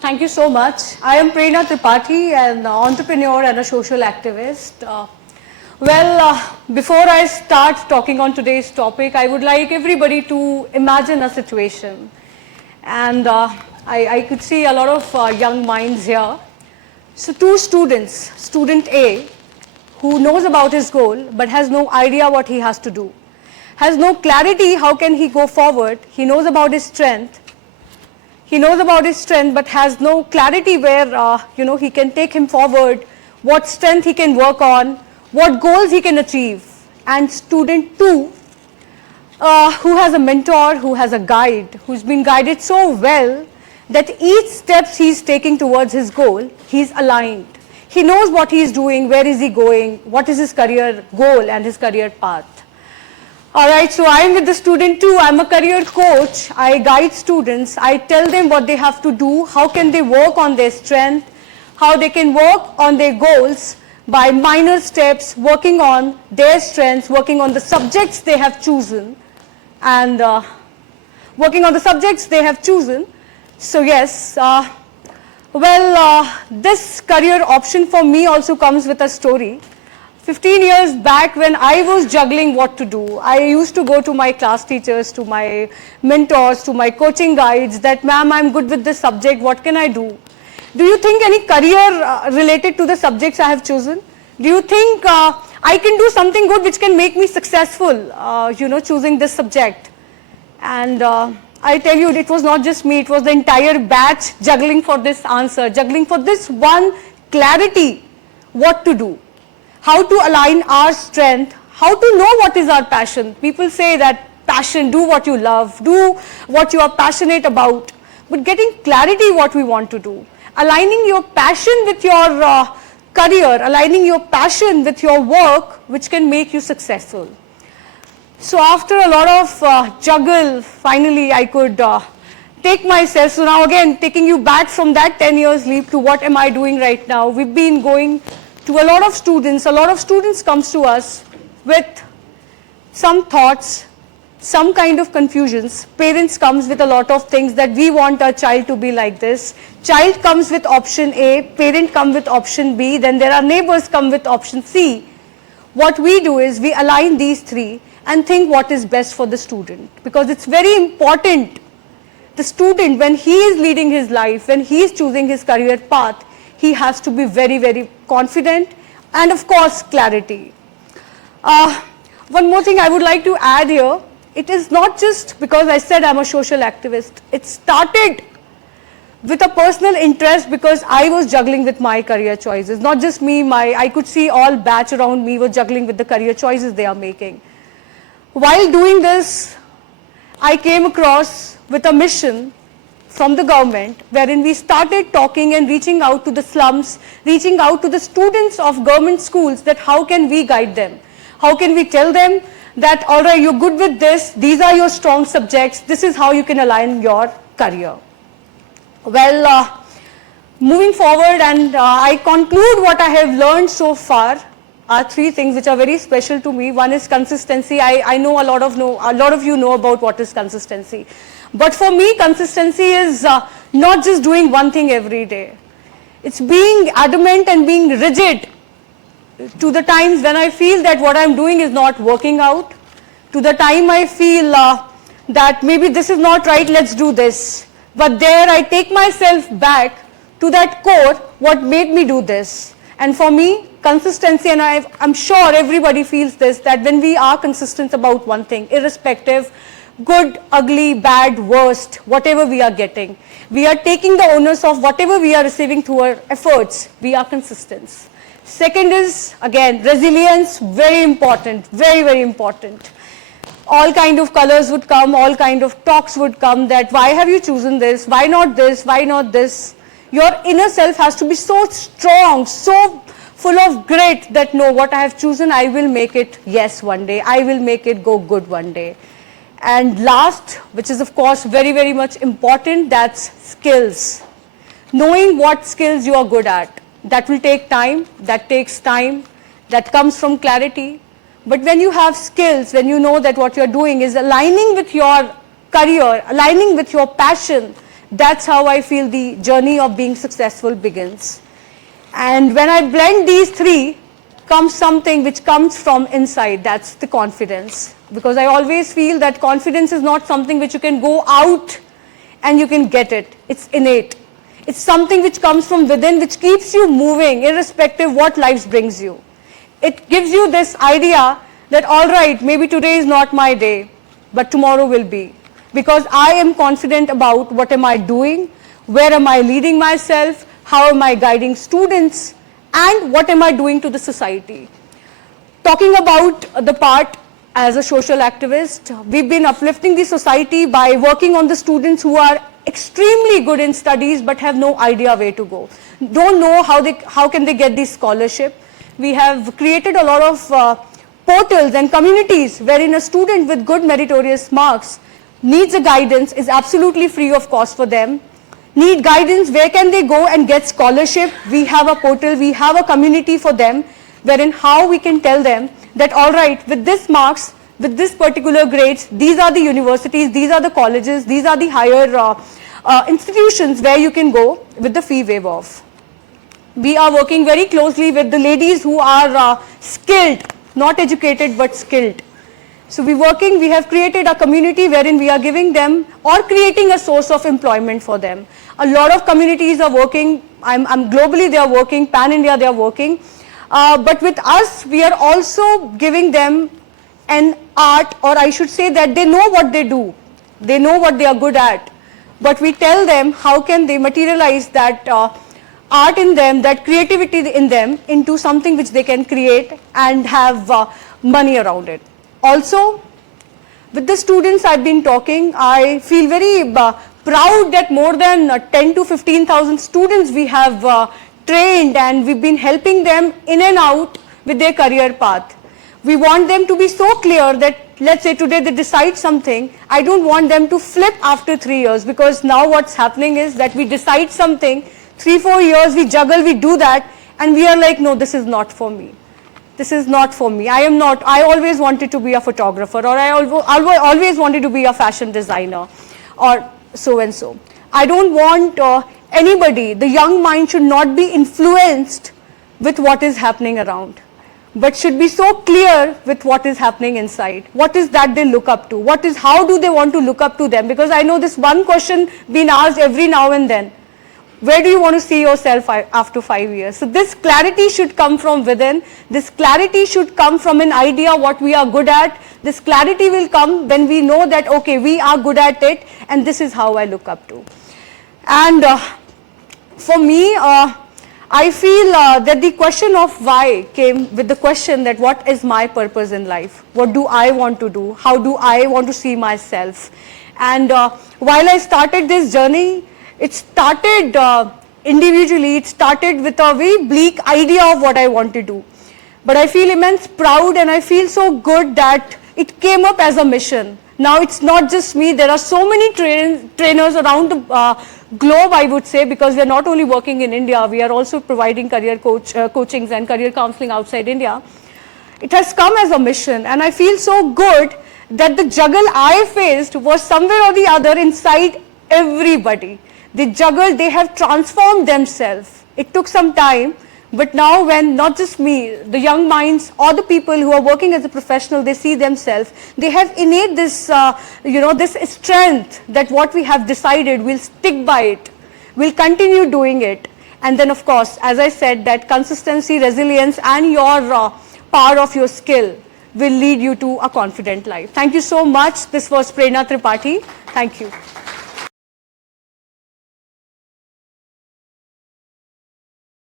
Thank you so much. I am Prerna Tripathi, an entrepreneur and a social activist. Before I start talking on today's topic, I would like everybody to imagine a situation. And I could see a lot of young minds here. So two students, student A, who knows about his goal but has no idea what he has to do, has no clarity how can he go forward. He knows about his strength. He knows about his strength but has no clarity where he can take him forward, what strength he can work on, what goals he can achieve. And student 2, who has a mentor, who has a guide, who's been guided so well that each step he's taking towards his goal, he's aligned. He knows what he's doing, where is he going, what is his career goal and his career path. Alright, so I'm with the student 2, I'm a career coach, I guide students, I tell them what they have to do, how can they work on their strength, how they can work on their goals by minor steps, working on their strengths, working on the subjects they have chosen, and working on the subjects they have chosen. So yes, this career option for me also comes with a story. 15 years back when I was juggling what to do, I used to go to my class teachers, to my mentors, to my coaching guides that, ma'am, I'm good with this subject, what can I do? Do you think any career related to the subjects I have chosen? Do you think I can do something good which can make me successful, choosing this subject? And I tell you, it was not just me, it was the entire batch juggling for this answer, juggling for this one clarity, what to do. How to align our strength, how to know what is our passion. People say that passion, do what you love, do what you are passionate about, but getting clarity what we want to do. Aligning your passion with your career, aligning your passion with your work, which can make you successful. So after a lot of juggle, finally I could take myself. So now again, taking you back from that 10 years leap to what am I doing right now. We've been going to a lot of students comes to us with some thoughts, some kind of confusions. Parents comes with a lot of things that we want our child to be like this. Child comes with option A, parent comes with option B, then there are neighbors come with option C. What we do is we align these three and think what is best for the student, because it's very important. The student, when he is leading his life, when he is choosing his career path, he has to be very, very confident, and of course, clarity. One more thing I would like to add here, it is not just because I said I'm a social activist. It started with a personal interest because I was juggling with my career choices. Not just me, I could see all batch around me were juggling with the career choices they are making. While doing this, I came across with a mission from the government, wherein we started talking and reaching out to the slums, reaching out to the students of government schools, that how can we guide them? How can we tell them that, all right, you're good with this, these are your strong subjects, this is how you can align your career. Well, moving forward, and I conclude what I have learned so far are three things which are very special to me. One is consistency. I know a lot of you know about what is consistency. But for me, consistency is not just doing one thing every day. It's being adamant and being rigid to the times when I feel that what I'm doing is not working out, to the time I feel that maybe this is not right, let's do this. But there I take myself back to that core, what made me do this. And for me, consistency, and I'm sure everybody feels this, that when we are consistent about one thing, irrespective, good, ugly, bad, worst, whatever we are getting, we are taking the onus of whatever we are receiving through our efforts, we are consistent. Second is, again, resilience, very important, very, very important. All kind of colors would come, all kind of talks would come that why have you chosen this, why not this, why not this. Your inner self has to be so strong, so full of grit that no, what I have chosen, I will make it yes one day, I will make it go good one day. And last, which is of course very, very much important, that's skills. Knowing what skills you are good at. That will take time, that takes time, that comes from clarity. But when you have skills, when you know that what you're doing is aligning with your career, aligning with your passion, that's how I feel the journey of being successful begins. And when I blend these three, comes something which comes from inside, that's the confidence. Because I always feel that confidence is not something which you can go out and you can get it. It's innate. It's something which comes from within, which keeps you moving, irrespective what life brings you. It gives you this idea that, all right, maybe today is not my day, but tomorrow will be. Because I am confident about what am I doing, where am I leading myself, how am I guiding students, and what am I doing to the society. Talking about the part as a social activist, we've been uplifting the society by working on the students who are extremely good in studies but have no idea where to go. Don't know how can they get the scholarship. We have created a lot of portals and communities wherein a student with good meritorious marks needs a guidance, is absolutely free of cost for them. Need guidance, where can they go and get scholarship? We have a portal, we have a community for them, wherein how we can tell them that, all right, with this marks, with this particular grades, these are the universities, these are the colleges, these are the higher institutions where you can go with the fee waive off. We are working very closely with the ladies who are skilled, not educated but skilled. So we have created a community wherein we are giving them or creating a source of employment for them. A lot of communities are working, globally they are working, pan-India they are working. But with us, we are also giving them an art, or I should say that they know what they do. They know what they are good at. But we tell them how can they materialize that art in them, that creativity in them into something which they can create and have money around it. Also, with the students I've been talking, I feel very proud that more than 10 to 15,000 students we have trained, and we've been helping them in and out with their career path. We want them to be so clear that, let's say today they decide something, I don't want them to flip after 3 years, because now what's happening is that we decide something, 3-4 years we juggle, we do that, and we are like, no, this is not for me. This is not for me. I always wanted to be a photographer, or I always wanted to be a fashion designer, or so and so. I don't want anybody, the young mind should not be influenced with what is happening around, but should be so clear with what is happening inside. What is that they look up to? How do they want to look up to them? Because I know this one question being asked every now and then. Where do you want to see yourself after 5 years? So this clarity should come from within. This clarity should come from an idea what we are good at. This clarity will come when we know that, okay, we are good at it, and this is how I look up to. And for me, I feel that the question of why came with the question that what is my purpose in life? What do I want to do? How do I want to see myself? And while I started this journey, it started individually, it started with a very bleak idea of what I want to do. But I feel immense proud, and I feel so good that it came up as a mission. Now it's not just me, there are so many trainers around the globe, I would say, because we are not only working in India, we are also providing career coachings and career counseling outside India. It has come as a mission, and I feel so good that the juggle I faced was somewhere or the other inside everybody. They juggled, they have transformed themselves. It took some time, but now when not just me, the young minds or the people who are working as a professional, they see themselves, they have innate this, this strength that what we have decided, we'll stick by it, we'll continue doing it. And then of course, as I said, that consistency, resilience, and your power of your skill will lead you to a confident life. Thank you so much. This was Prerna Tripathi. Thank you.